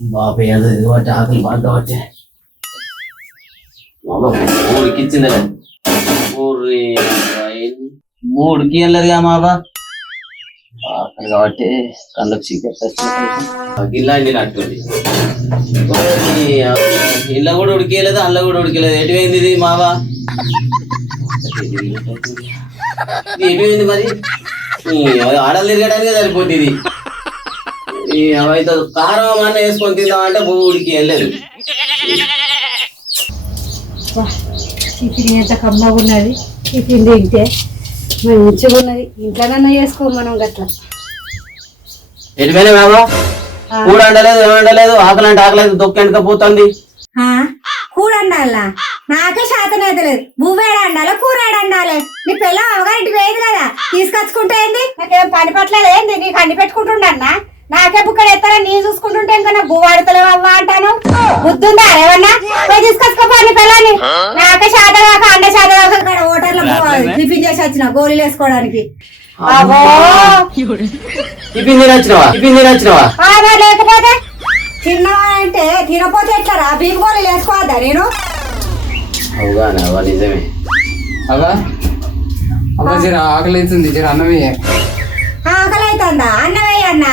బాబాయ్ అది కాబట్టి ఆకలి బాగా కాబట్టి మూడుకి ఇచ్చింది మూడుకి వెళ్ళదుగా బాబా ఆకలి కాబట్టి కళ్ళకు చీకట్ గిల్లా అండి ఇళ్ళ కూడా ఉడికేయలేదు అల్ల కూడా ఉడికేలేదు ఎటువైంది ఇది మావా ఎటువైంది మరి ఆడలు తిరగడానికి సరిపోతుంది ఇది అవైతే కారం అన్న వేసుకొని తిందామంటే ఉడికి వెళ్ళలేదు టిఫిన్ ఎంత కమ్మగా ఉన్నది టిఫిన్ తింటే మంచిగా ఉన్నది ఇంట్లోనన్నా చేసుకో మనం గట్లా ఎటువైనా బాబా కూడ అండలేదు ఏమండలేదు ఆకలి అంటే ఆకలేదు దొక్కెండకపోతుంది కూర అండాలా నాకే శాతం అయితే లేదు బువ్వేడ అండాలి కూరేడ అండాలి నీ పిల్ల అవగారింటికి వేయదు కదా తీసుకొచ్చుకుంటే ఏంది నాకేం పని పట్లేదు ఏంది నీకు అన్ని పెట్టుకుంటుండన్నా నాకే బుక్కడ ఎత్తారా నీ చూసుకుంటుంటే ఇంకా నాకు బువ్వ ఆడతలేవు అవ్వ అంటాను బుద్ధుందా ఏమన్నా పోయి తీసుకొచ్చుకోపోని పిల్లని నాకే శాతం కాక అండ శాతం కాక ఇక్కడ హోటల్లో టిఫిన్ చేసి వచ్చిన గోళీలు వేసుకోవడానికి లేకపోతే తిన్నావా అంటే తినపోతే ఎట్లా బీపీ గోళీలు వేసుకోవద్దా నేను నిజమే ఆకలి అవుతుంది జర అన్నమే ఆకలి అవుతుందా అన్నమే అన్న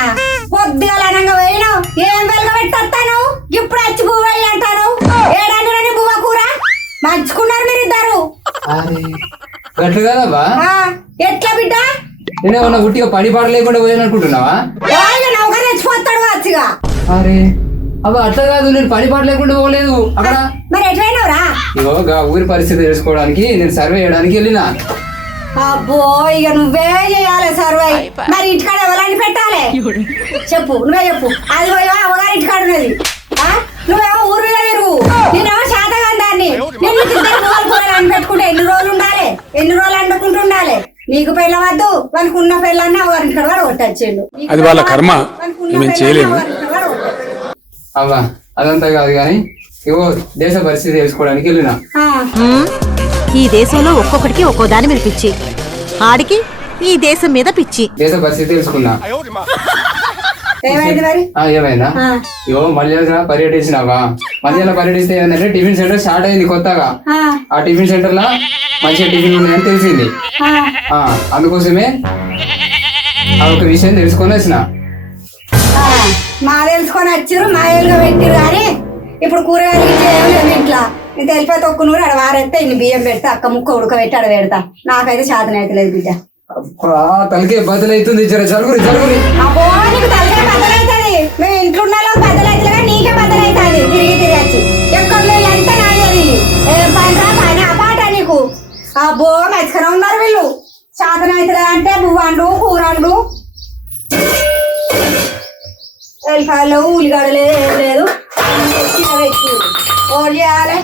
పొద్దుగా అనంగా వేయను ఏం వెలుగ పెట్టొస్తాను ఇప్పుడు వచ్చి పువ్వు వేయి అంటాను ఏడాది పువ్వ కూర మంచుకున్నారు మీరు ఇద్దరు గట్లు కదబ్బా ఎట్లా బిడ్డ నేనేమన్నా గుట్టిగా పని పాట లేకుండా పోయాను అనుకుంటున్నావా నౌక తెచ్చిపోతాడు వచ్చిగా అరే అబ్బా అట్లా కాదు నేను పని పాట లేకుండా పోలేదు అక్కడ మరి ఎట్లయినవరా ఇగో ఊరి పరిస్థితి తెలుసుకోవడానికి నేను సర్వే చేయడానికి వెళ్ళినా అబ్బో ఇక నువ్వే చేయాలి సర్వే మరి ఇంటికాడ ఎవరైనా పెట్టాలి చెప్పు నువ్వే చెప్పు అది పోయా అవగారి ఇంటికాడ ఉన్నది నువ్వేమో ఊరు మీద తిరుగు నేనేమో శాతగా దాన్ని నిన్ను కూరలు అని పెట్టుకుంటే ఎన్ని రోజులు ఉండాలి ఎన్ని రోజులు అండుకుంటూ ఉండాలి నీకు పెళ్ళ వద్దు మనకు ఉన్న పెళ్ళాన్ని అవగారి ఇంటికాడ వాడు కొట్టచ్చిండు అది వాళ్ళ కర్మ చేయలేము అవ్వా అదంతా కాదు కానీ ఇగో దేశ పరిస్థితి తెలుసుకోవడానికి వెళ్ళినా ఈ దేశంలో ఒక్కొక్కడికి ఒక్కో దాని మీద పిచ్చి ఆడికి ఈ దేశం మీద పిచ్చి దేశ పరిస్థితి తెలుసుకున్నా ఏమైందా ఇగో మల్యాల పర్యటించినావా మల్యాల పర్యటిస్తే ఏంటంటే టిఫిన్ సెంటర్ స్టార్ట్ అయింది కొత్తగా ఆ టిఫిన్ సెంటర్ లా మంచిగా టిఫిన్ ఉన్నాయని తెలిసింది అందుకోసమే ఆ ఒక విషయం తెలుసుకొని వచ్చిన మా తెలుసుకొని వచ్చారు మా ఏళ్ళుగా పెట్టిరు కానీ ఇప్పుడు కూరగాయలు ఇంట్లో నేను తెలిపోతే ఒక్క నూరు అక్కడ వారెత్తే ఇన్ని బియ్యం పెడతా అక్క ముక్క ఉడకబెట్టి అక్కడ పెడతా నాకైతే శాతం అయితే లేదు బిడ్డ తలకే బదులైతుంది జరుగురి అబ్బో నీకు తలకే బదులైతుంది మేము ఇంట్లో ఉన్న బదులైతుంది కానీ నీకే బదులైతుంది తిరిగి వచ్చి ఎక్కడ ఎంత నాయది ఏం పని రా పని అపాట నీకు అబ్బో మెచ్చకనే ఉన్నారు వీళ్ళు శాతం అవుతుంది అంటే బువ్వండు కూరండు ఎల్లిపాయలు ఉల్లిగడలు ఏం లేదు ఓడి చేయాలి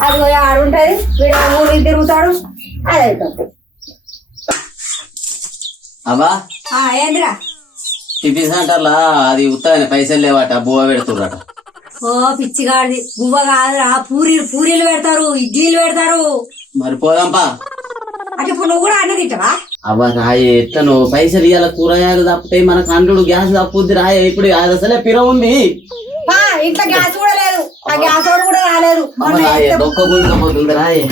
అది పోయి ఆడుంటది వీడు ఊరికి తిరుగుతాడు అది అయిపోతుంది అబ్బా ఏందిరా టిఫిన్ సెంటర్లా అది ఉత్తగానే పైసలు లేవాట బువ్వ పెడుతుర్రట ఓ పిచ్చిగాడిది బువ్వ కాదురా పూరీలు పెడతారు ఇడ్లీలు పెడతారు మరి పోదాంపా అంటే ఇప్పుడు నువ్వు కూడా అన్న తింటావా అవ్వ రాయ ఎట్లా నువ్వు పైసలు ఇవ్వాలి కూరగాయలు తప్పుతాయి మనకు అండ్రుడు గ్యాస్ తప్పుద్ది రాయ ఇప్పుడు అది అసలే పిర ఉంది ఇంట్లో గ్యాస్ కూడా లేదు ఆ గ్యాస్ కూడా రాలేదు దొక్క గుంజుకపోతుంది రాయే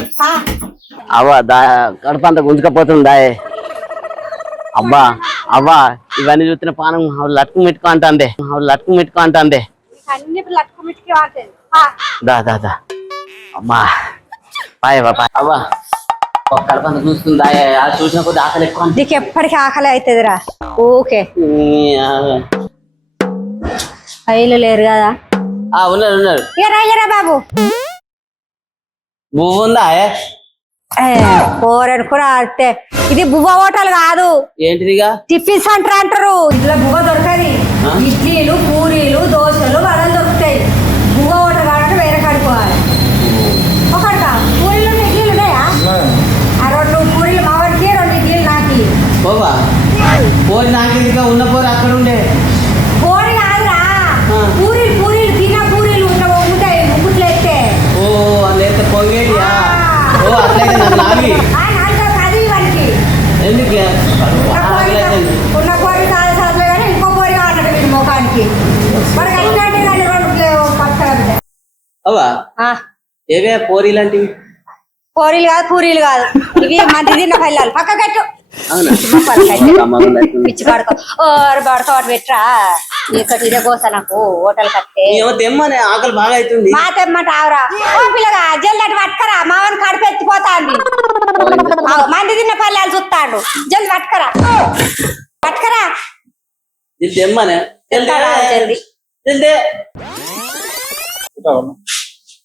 అవ్వ కడుపంతా గుంజుకపోతుంది రాయే అబ్బా అవ్వా ఇవన్నీ చూస్తున్న పానం లట్టుకు మిట్టుకో అంటుంది దా అమ్మా పాయ అవ్వా కడుపంతా చూస్తుంది చూసిన కొద్ది ఆకలి ఎక్కువ నీకు ఎప్పటికీ ఆకలి అవుతుందిరా ఓకే అయ్యలు లేరు కదా ఉన్నారు ఇక బాబు బువ్వ ఉందా కూరనుకురా అంటే ఇది బువ్వ హోటల్ కాదు ఏంటిదిగా టిఫిన్ సెంటర్ అంటారు ఇందులో బువ్వ దొరకది ఇడ్లీలు పూరీలు దోశలు వడలు దొరుకుతాయి బువ్వ హోటల్ కావాలంటే వేరే కడుకోవాలి ఒకట పూరీలు ఇడ్లీలు ఉన్నాయా ఆ 2 పూరీలు మావాడికి 2 ఇడ్లీలు నాకి పోయి నాకు ఉన్న పోరు అక్కడ ఉండే పూరి కాదురా పూరీలు తిన పూరీలు ఉంటాయి ముక్కుట్లు ఎత్తే పొంగేడియా అట్లయితే నాకు లాగి ఎందుకు ఉన్న కోరి కాదు ఇంకో కోరి కావాలంటే ముఖానికి అవా ఆ, ఏవే పోరీ లాంటివి పూరీలు కాదు పూరీలు కాదు ఇవి మంది తిన్న పల్లెలు పక్క కట్టు అవునా కమ్మగుంది. పిచ్చి పడుకో ఓరు పడుకో అటు పెట్టరా ఇక్కడ ఇదే కోసా నాకు హోటల్ కట్టే ఏమో తెమ్మనే ఆకలి బాగా అవుతుంది. మా తెమ్మంట ఆవురా ఓ పిల్లగా జల్ది అటు పట్టుకరా మావని కడుపు ఎత్తిపోతాంది మంది తిన్న పల్లెలు చూస్తాడు జల్ది పట్టుకరా పట్టుకరా ఇది తెమ్మనే తెస్తారా జల్ది జల్దే.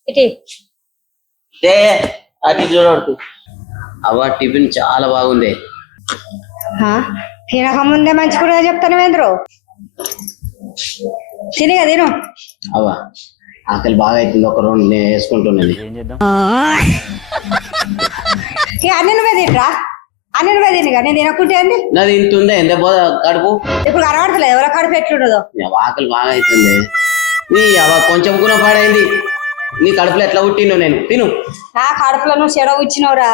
ఇటీ ఏ అటు చూడవద్దు. అవ్వ టిఫిన్ చాలా బాగుంది. తినక ముందే మంచి కూడా చెప్తాను వేంద్రు తినిగా తిను అవ్వ ఆకలి బాగా అవుతుంది. ఒక రెండు నేను వేసుకుంటున్నది. ఇక అన్ని నువ్వే తింటరా అన్ని నువ్వే తినిగా నేను తినకుంటే అండి నాది ఇంత ఉందే ఎంత కడుపు ఇప్పుడు కనబడతలేదు ఎవరో కడుపు ఎట్లుండదో అవ్వ ఆకలి బాగా అవుతుంది. నీ అవ్వ కొంచెం కూడా పాడైంది. నీ కడుపులో ఎట్లా పుట్టిండు నేను తిను. నా కడుపులో నువ్వు చెడవు ఇచ్చినవురా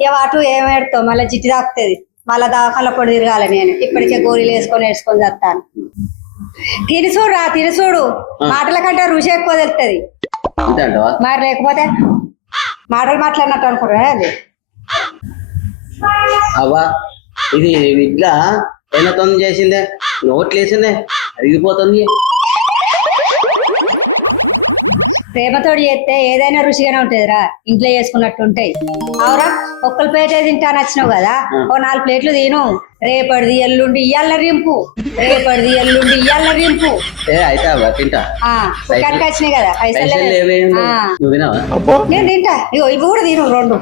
ఇక అటు ఏమేడతావు మళ్ళీ జిట్టి తాకుతుంది మళ్ళా దాకాల పొడి తిరగాలి నేను ఇప్పటికే గోళీలు వేసుకొని చేస్తాను తినసూడురా తినసూడు మాటల కంటే రుచి ఎక్కువ తెలుస్తుంది అంతే అంటవా? మరి లేకపోతే మాటలు మాట్లాడినట్టు అనుకుంటున్నా అది అవ్వ ఇది ఇట్లా ఎన్నతోంది చేసిందే నోట్లు వేసిందే అరిగిపోతుంది. ప్రేమతోటి చేస్తే ఏదైనా రుచిగానే ఉంటదిరా ఇంట్లో చేసుకున్నట్టు ఉంటాయి అవురా ఒక్కరి ప్లేటే తింటాను వచ్చినావు కదా ఓ 4 ప్లేట్లు తిను రేపటిది ఎల్లుండి ఇయ్యాల రింపు రేపటిది ఎల్లుండి ఇయ్యాల రింపు ఏ అయితే అవ్వ తింటా. కనుక వచ్చినాయి కదా పైసలు పైసలు లేవే. నువ్వు తినవా? నేను తింటా ఇగో ఇవి కూడా తిను 2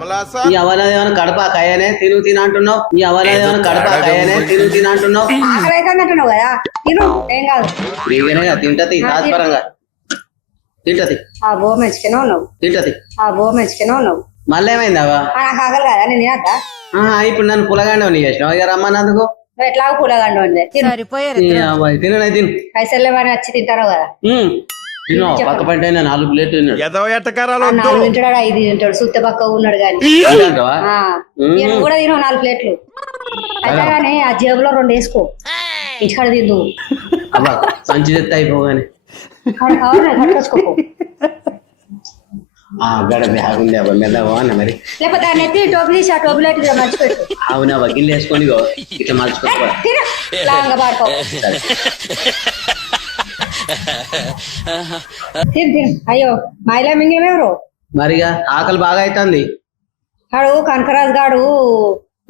ఈ అవలాది ఏమైనా కడప కయ్యనే తిను తిన అంటున్నావు. ఈ అవలాది ఏమైనా కడప కయ్యనే తిను తిన అంటున్నావు. ఆకలి అయితే అంటున్నావు కదా తిను ఏం కాదు ఫ్రీగానే తింటది తాత్పరంగా తింటది. ఆ బో మంచిగానే ఉన్నావు తింటది. ఆ బో మంచిగానే ఉన్నావు మళ్ళీ ఏమైంది అవ్వ? నాకు ఆకలి కదా నేను తినద్దా ఇప్పుడు నన్ను పులగాండి చేసినావు ఇక రమ్మన్నందుకు. నువ్వు ఎట్లాగో పూలగండు ఉంది తిను తిను పైసలు లేవని వచ్చి తింటారు కదా తిను పక్క పంట 4 ప్లేట్లు తిన్నాడు. 4 తింటాడు 5 తింటాడు సుత్త పక్క ఉన్నాడు కానీ అంటావా? నేను కూడా తిను 4 ప్లేట్లు అయితే కానీ ఆ జేబులో 2 వేసుకో ఇంటికాడ తిందు అబ్బా సంచి తెత్త అయిపోగానే కట్టుకోసుకో గడ బ్యాగ్ ఉంది అబ్బా మెల్లవా అన్న మరి లేకపోతే దాన్ని ఎత్తి టోపీ తీసి ఆ టోపీలో ఎత్తి మర్చిపెట్టు అవునా గిన్నె వేసుకొని ఇట్లా మర్చిపోతా తిను లాంగా పాడుకో తిను తిను అయ్యో మాయిలా మింగినెవరు మరిగా ఆకలి బాగా అవుతుంది. ఆడు కనకరాజు గాడు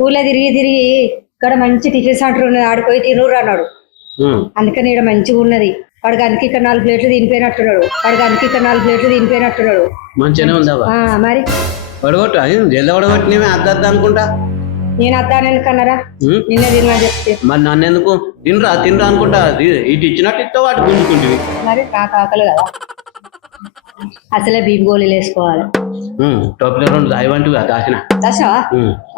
ఊళ్ళో తిరిగి తిరిగి ఇక్కడ మంచి టిఫిన్ సెంటర్ ఉన్నది ఆడిపోయి తినూరు అన్నాడు. అందుకని ఇక్కడ మంచిగా ఉన్నది వాడికి అందుకే ఇక్కడ 4 ప్లేట్లు తినిపోయినట్టున్నాడు మంచిగానే ఉందావా? మరి వడగొట్టు జల్ది వడగొట్టినవి అద్దద్దు అనుకుంటా. నేను అద్దాను ఎందుకన్నారా నిన్నే తినమని చెప్తే మరి నన్ను ఎందుకు తినరా అనుకుంటా ఇటు ఇచ్చినట్టు ఇస్తావు అటు గుంజుకుంటుంది. మరి నాకు ఆకలి కదా అసలే బీపీ గోళీలు వేసుకోవాలి. టోపీలో 2 దాయవంటివి దాచిన దర్శనవా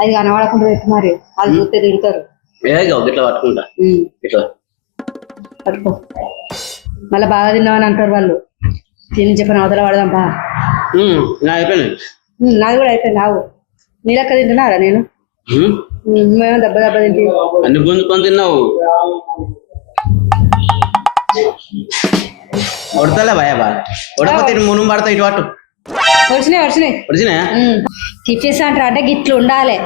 అది కనబడకుండా పెట్టి మరి వాళ్ళు చూస్తే తిడతారు. ఇట్లా పట్టుకుంటా ఇట్లా పట్టుకో మళ్ళీ బాగా తిన్నామని అంటారు వాళ్ళు. తిని చెప్పిన అవతల పడదాం బా అయిపోయింది. నాది కూడా అయిపోయింది. ఆవు నీ లెక్క తింటున్నారా నేను మేము దెబ్బ తింటే అన్ని గుంజుకొని తిన్నావు. ఉడతలే భయబా ఉడకపోతే మునుము పడతా ఇటు పట్టు వచ్చినాయి టిఫిన్స్ అంటారు అంటే గిట్లు ఉండాలి.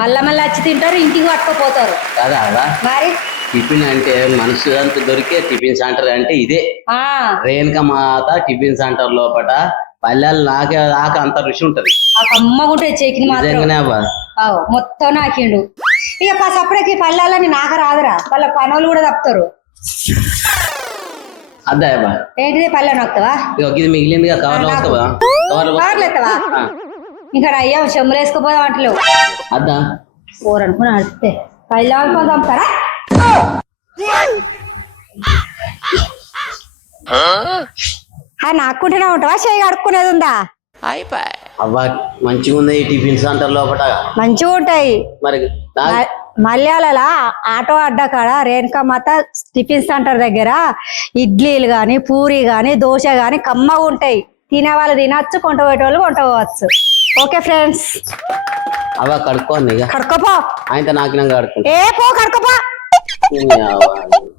మళ్ళా వచ్చి తింటారు ఇంటికి పట్టుకోపోతారు కదా మరి. టిఫిన్ అంటే మనసు అంత దొరికే టిఫిన్ సెంటర్ అంటే ఇదే. రేణుక మాత టిఫిన్ సెంటర్ లోపల పల్లెలు నాకే దాకా అంత రుచి ఉంటది. అమ్మగుంటాయి చెకిని మాత్రం మొత్తం నాకిండు. ఇక సపరేట్కి పల్లెలని నాక రాదురా వాళ్ళ పనులు కూడా తప్పుతారు. అద్దాయబ్బా ఏంటిది పల్లె నొక్కుతావా? ఇది మిగిలిందిగా కవర్లో వస్తావా? కవర్లు ఎత్తావా? ఇంకా అయ్యా చెమ్ములు వేసుకోపోదాం అంటలేవు అద్దా ఊరనుకుని అడితే పల్లె చంపుతారా? నాకుంటేనే ఉంటావా చేయి కడుక్కునేది ఉందా? అవ్వ మంచిగా ఉంది ఈ టిఫిన్ సెంటర్ లోపల మంచిగా ఉంటాయి. మరి మలయాళ ఆటో అడ్డకాడ రేణుకా మాత టిఫిన్ సెంటర్ దగ్గర ఇడ్లీలు గాని పూరి గాని దోశ గాని కమ్మగా ఉంటాయి. తినే వాళ్ళు తినచ్చు కొంట పోయేటోళ్ళు కొంట పోవచ్చు. ఓకే ఫ్రెండ్స్ అవ్వ కడుక్కోండి కడుక్కోపో ఆయన నాకు కడుక్కుంటా. ఏ పో కడుక్కోపో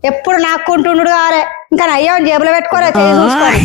ఎప్పుడు నాకు కొంటుండు కావాలి. ఇంకా అయ్యా జేబులో పెట్టుకోలే చూసుకోవాలి.